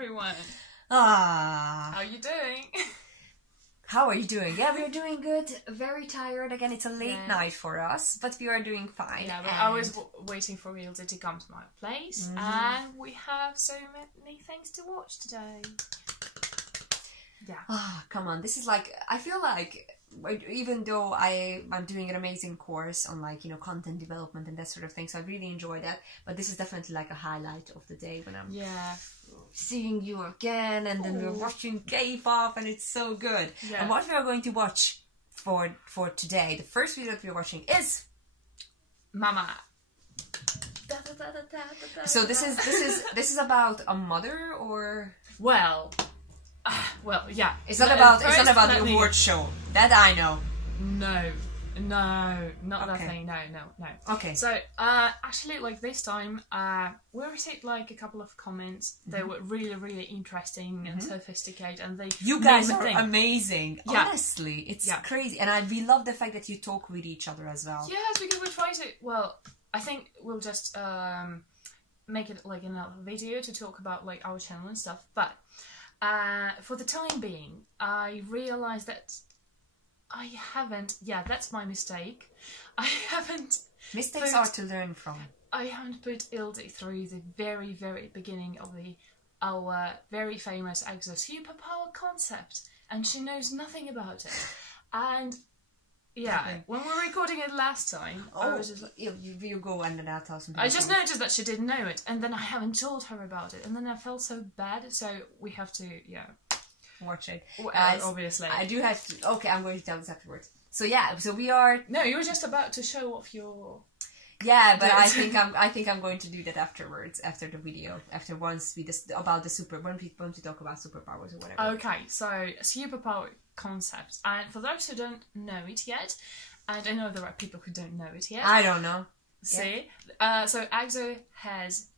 everyone. Ah. How are you doing? How are you doing? Yeah, we're doing good. Very tired. Again, it's a late night for us, but we are doing fine. Yeah, but I was waiting for Ildi to come to my place, and we have so many things to watch today. Yeah. Ah, come on. This is like, I feel like, even though I'm doing an amazing course on like, you know, content development and that sort of thing, so I really enjoy that, but this is definitely like a highlight of the day when I'm seeing you again, and then we're watching K-pop, and it's so good. And what we are going to watch for today, the first video that we're watching is Mama. So this is about a mother, or well, yeah. It's not about the award show. That I know. No, not that thing. No. Okay. So, actually, like this time, we received like a couple of comments. They were really, really interesting and sophisticated, and you guys are amazing. Yeah. Honestly, it's crazy, and we love the fact that you talk with each other as well. Yes, because we try to. Well, I think we'll just make it like another video to talk about like our channel and stuff, but. For the time being, I realised that I haven't... Yeah, that's my mistake. I haven't... Mistakes are to learn from. I haven't put Ildi through the very, very beginning of our very famous EXO superpower concept, and she knows nothing about it. And... Yeah, when we were recording it last time, I was just like... You go and then I'll tell some people. I just noticed that she didn't know it, and then I haven't told her about it, and then I felt so bad, so we have to, watch it. Obviously. I do have to... Okay, I'm going to tell this afterwards. So yeah, so we are... No, you were just about to show off your... Yeah, but I think I'm going to do that afterwards, after the video, once we about the when we talk about superpowers or whatever. Okay, so superpower concept, and for those who don't know it yet, and I know there are people who don't know it yet. I don't know. See, so EXO has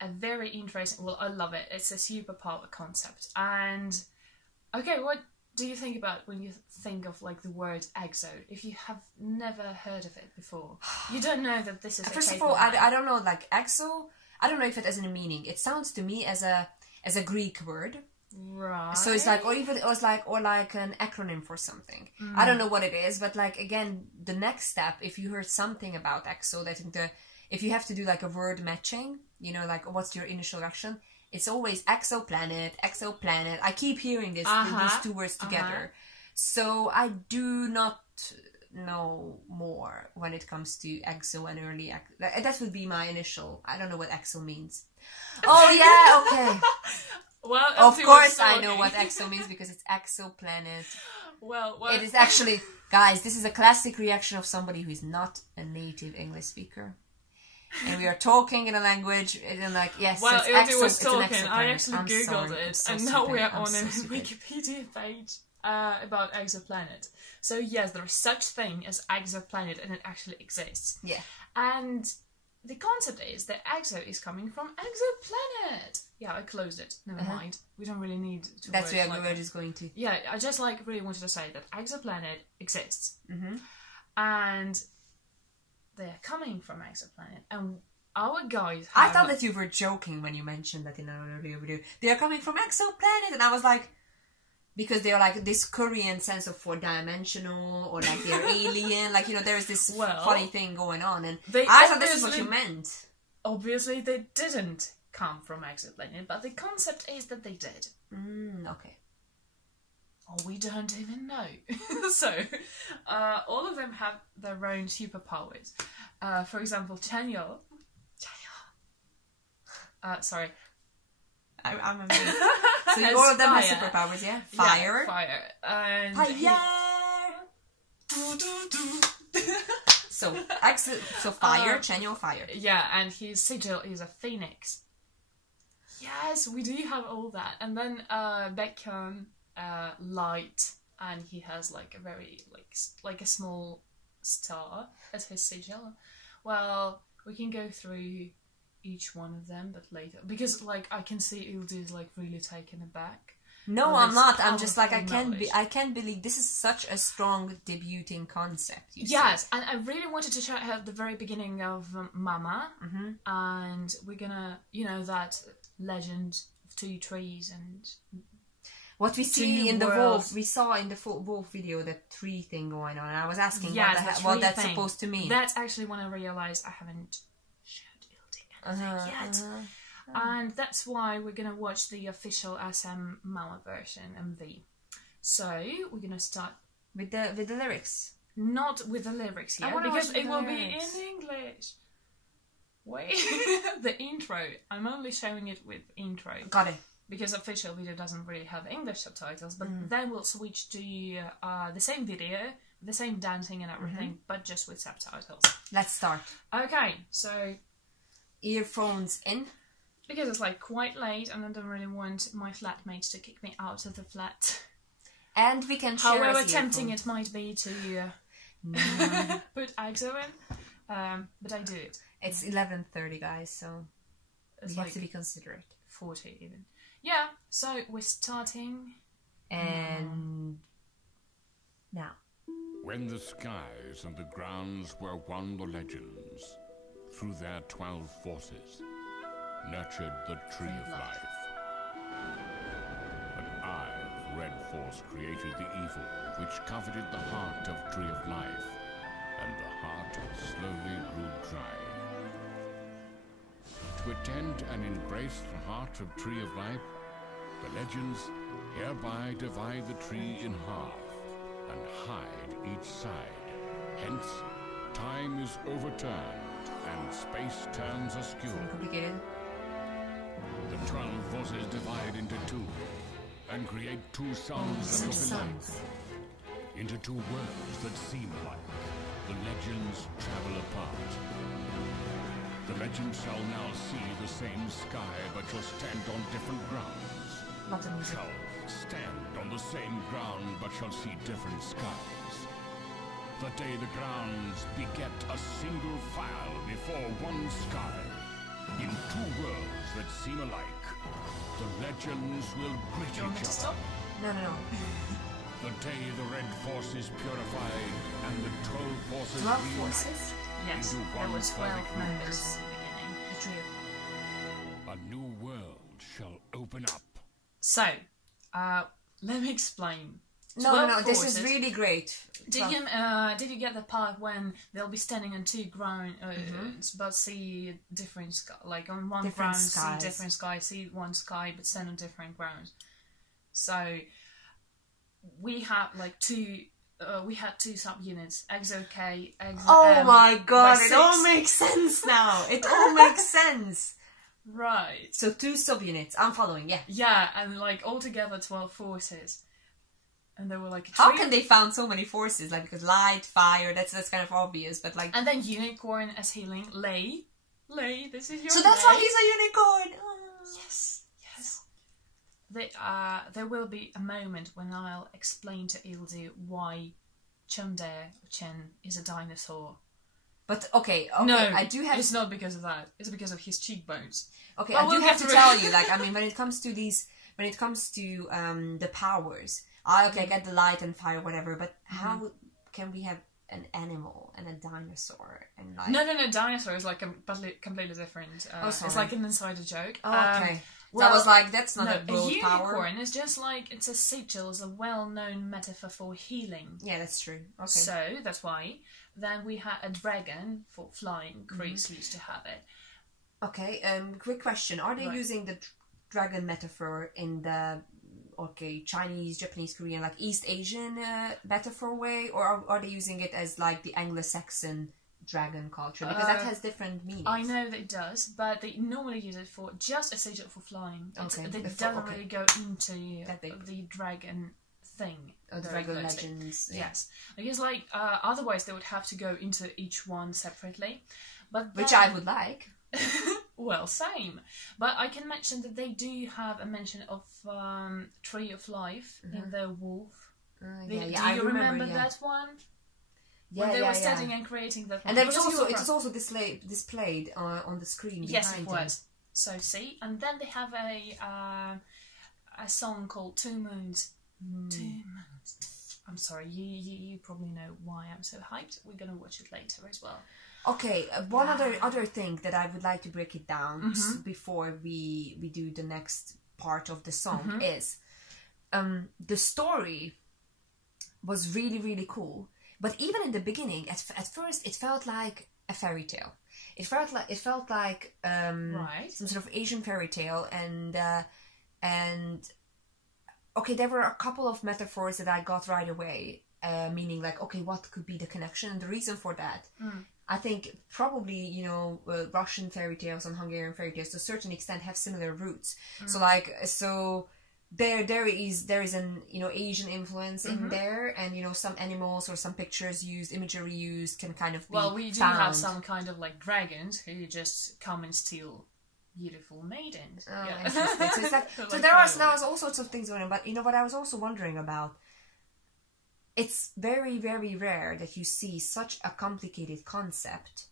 a very interesting. Well, I love it. It's a superpower concept, and okay, what do you think about when you think of like the word EXO? If you have never heard of it before, you don't know that this is. First of all, I don't know, like EXO. I don't know if it has any meaning. It sounds to me as a Greek word. Right. So it's like, or like an acronym for something. I don't know what it is, but like again, the next step, if you heard something about EXO, I think if you have to do like a word matching, you know, like what's your initial reaction? It's always exoplanet. I keep hearing these two words together. So I do not know more when it comes to EXO and early EXO. That would be my initial. I don't know what EXO means. Oh yeah, okay. Well, of course I know what EXO means because it's exoplanet. Well, it is actually, guys, this is a classic reaction of somebody who is not a native English speaker. And we are talking in a language, and like, yes, well, so it's Ildi was talking. It's I actually googled it, and now we are on a Wikipedia page about exoplanet. So yes, there is such thing as exoplanet, and it actually exists. Yeah. And the concept is that EXO is coming from exoplanet. Yeah, I closed it. Never mind. We don't really need to. That's where we're just going to. Yeah, I just like really wanted to say that exoplanet exists, and they're coming from exoplanet, and our guys. I thought that you were joking when you mentioned that in our earlier video. They are coming from exoplanet, and I was like, because they are like this Korean sense of four-dimensional, or like they're alien, like, you know, there is this funny thing going on, and I thought this is what you meant. Obviously, they didn't come from exoplanet, but the concept is that they did. Okay. Oh, we don't even know. So, all of them have their own superpowers. For example, Chanyeol. Sorry. I'm amazed. So all of them have superpowers, yeah? Fire. Yeah, fire. And So fire, Chanyeol, fire. Yeah, and his sigil is a phoenix. Yes, we do have all that. And then Baekhyun, light, and he has like a very like a small star as his sigil. Well, we can go through each one of them, but later, because like I can see Ildi is like really taken aback. No, I'm not. I'm just like, I can't believe this is such a strong debuting concept. Yes, and I really wanted to show her at the very beginning of Mama, and we're gonna, you know, that legend of two trees and what we two see in the wolf, worlds. we saw in the wolf video that tree thing going on, and I was asking Yes, what that's thing. supposed to mean. That's actually when I realised I haven't showed Ildi anything yet. And that's why we're gonna watch the official SM Mama version, MV. So we're gonna start with the lyrics. Not with the lyrics yet, because it will be in English. Wait, the intro. I'm only showing it with intro. Got it. Because official video doesn't really have English subtitles, but then we'll switch to the same video, the same dancing and everything, but just with subtitles. Let's start. Okay, so earphones in. Because it's like quite late and I don't really want my flatmates to kick me out of the flat. And we can share. However tempting it might be to put EXO in, but I do it. It's 11:30, guys, so It's we like have to be considerate. 40 even. Yeah, so we're starting. And now. When the skies and the grounds were one, the legends, through their 12 forces, nurtured the tree of life. An I've red force created the evil which coveted the heart of tree of life, and the heart slowly grew dry. To attend and embrace the heart of tree of life, the legends hereby divide the tree in half and hide each side. Hence, time is overturned and space turns askew. Complicated. The 12 forces divide into two and create two suns that look alike. Into two worlds that seem alike. The legends travel apart. The legends shall now see the same sky, but shall stand on different grounds. Lots of music. Shall stand on the same ground, but shall see different skies. The day the grounds beget a single file before one sky. In two worlds that seem alike, the legends will greet Do you want me each to other. stop? No. The day the red force is purified and the 12 forces 12 reunite forces? Yes, into there one was 12 perfect members universe. in the beginning. The trio. A new world shall open up. So, let me explain. No, 12 this forces. is really great. Did you get the part when they'll be standing on two grounds, but see different sky? Like on one Different ground, skies. see different sky, see one sky, but stand on different grounds. So we have like two. We had two subunits: EXO-K, EXO-M. Oh my god, by it all 6. makes sense now. It all makes sense. Right. So 2 subunits. I'm following, yeah. Yeah, and like altogether 12 forces. And they were like How three- can they found so many forces? Like, because light, fire, that's kind of obvious, but like... And then unicorn as healing. Lei, this is your So that's Lei. why he's a unicorn! Oh. Yes. There will be a moment when I'll explain to Ildi why Chen is a dinosaur. But, okay, No, I do have... it's not because of that. It's because of his cheekbones. Okay, But I do we'll have get to through tell it. you, like, I mean, when it comes to the powers, I get the light and fire, whatever, but how can we have an animal and a dinosaur and like... No, dinosaur is like completely different. sorry. It's like an insider joke. Oh, okay. Well, so I was like, that's not no, a world power. unicorn is just like, it's a sigil, is a well-known metaphor for healing. Yeah, that's true. Okay. So, that's why. Then we had a dragon for flying. Greece used to have it. Okay, quick question. Are they Right. using the dragon metaphor in the, Chinese, Japanese, Korean, like East Asian metaphor way? Or are they using it as like the Anglo-Saxon dragon culture? Because that has different meanings. I know that it does, but they normally use it for just a sigil for flying. Okay, They before- don't okay. really go into That big. the dragon thing. Oh, the very dragon closely. legends. Yeah. Yes. Because otherwise they would have to go into each one separately. But Which then- I would like. Well, same. But I can mention that they do have a mention of Tree of Life in the Wolf. Do you remember that one? Yeah, when they yeah, were studying and creating that one. And there was Because also, you it were was also displayed on the screen Yes, behind it them. was. So see, and then they have a song called Two Moons. 2 Moons. I'm sorry, you probably know why I'm so hyped. We're gonna watch it later as well. Okay, one other thing that I would like to break it down before we do the next part of the song is the story was really, really cool. But even in the beginning, at first, it felt like a fairy tale. It felt like some sort of Asian fairy tale, and okay, there were a couple of metaphors that I got right away, meaning like, okay, what could be the connection? And the reason for that, I think probably, you know, Russian fairy tales and Hungarian fairy tales to a certain extent have similar roots. So there is an, you know, Asian influence in there, and, you know, some animals or some pictures used, imagery used can kind of be well, we do found. have some kind of like dragons who just come and steal beautiful maidens. Oh, yeah. interesting. So, it's like, so Like there was all sorts of things going on, but you know what I was also wondering about? It's very, very rare that you see such a complicated concept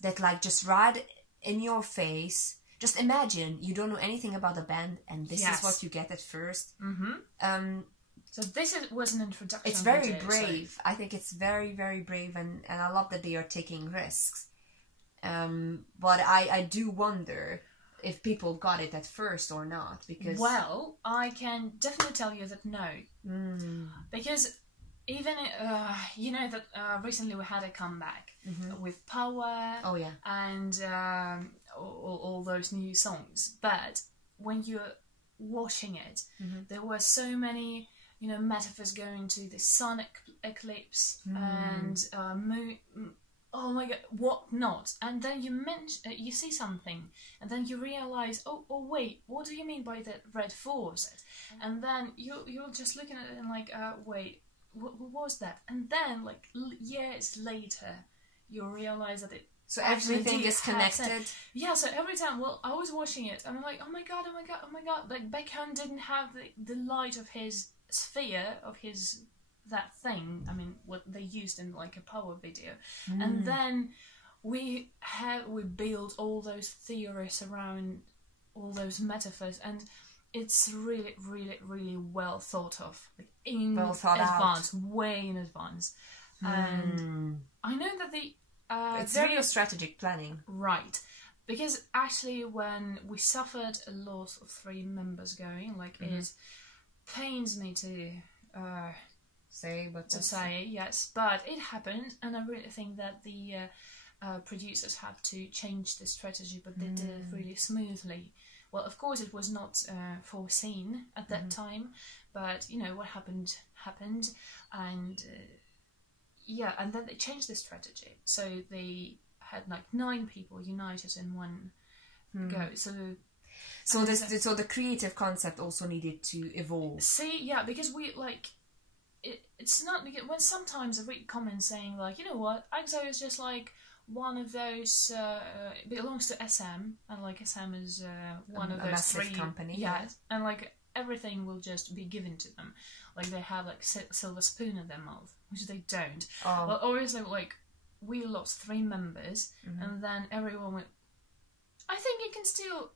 that, like, just right in your face. Just imagine you don't know anything about the band, and this is what you get at first. So this was an introduction. It's very brave. I think it's very, very brave, and I love that they are taking risks. But I do wonder if people got it at first or not, because... Well, I can definitely tell you that no. Because even, you know that recently we had a comeback with Power and all those new songs. But when you're watching it, there were so many, you know, metaphors going to the sun eclipse and moon... Oh my god, what not? And then you see something, and then you realize, oh wait, what do you mean by that red force? And then you're just looking at it and like, wait, what was that? And then like years later, you realize that it. So everything is connected. Yeah. So every time, well, I was watching it, and I'm like, oh my god. Like Beckham didn't have the light of his sphere of his. That thing, I mean, what they used in like a Power video, and then we build all those theories around all those metaphors, and it's really, really, really well thought of, like in advance, way in advance. And I know that it's very strategic planning, right? Because actually, when we suffered a loss of 3 members going, like it pains me to. Say yes, but it happened, and I really think that the producers had to change the strategy, but they did it really smoothly. Well, of course, it was not foreseen at that time, but you know what happened, and and then they changed the strategy, so they had like 9 people united in one go. So the creative concept also needed to evolve. See, yeah, because we like. It's not because when sometimes I read comments saying like, you know what, EXO is just like one of those belongs to SM, and like SM is one of those 3 company, and like everything will just be given to them, like they have like silver spoon in their mouth, which they don't. Well, obviously, like we lost 3 members, and then everyone went. I think you can still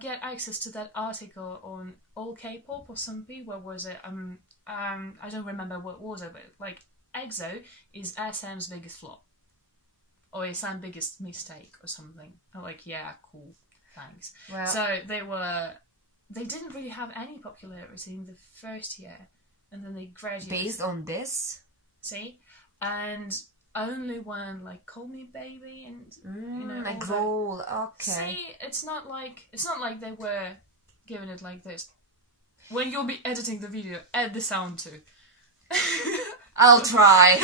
get access to that article on All K-pop or something. Where was it? I don't remember what was it, but like EXO is SM's biggest flop, or SM's biggest mistake, or something. I'm like, yeah, cool, thanks. Well, so they didn't really have any popularity in the first year, and then they graduated. Based on this, see, and only when like Call Me Baby and you know like Roll. Okay. See, it's not like they were giving it like this. When you'll be editing the video, add the sound too. I'll try.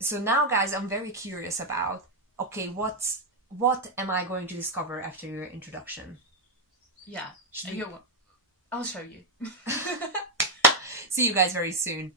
So now, guys, I'm very curious about, okay, what am I going to discover after your introduction? Yeah, I'll show you. See you guys very soon.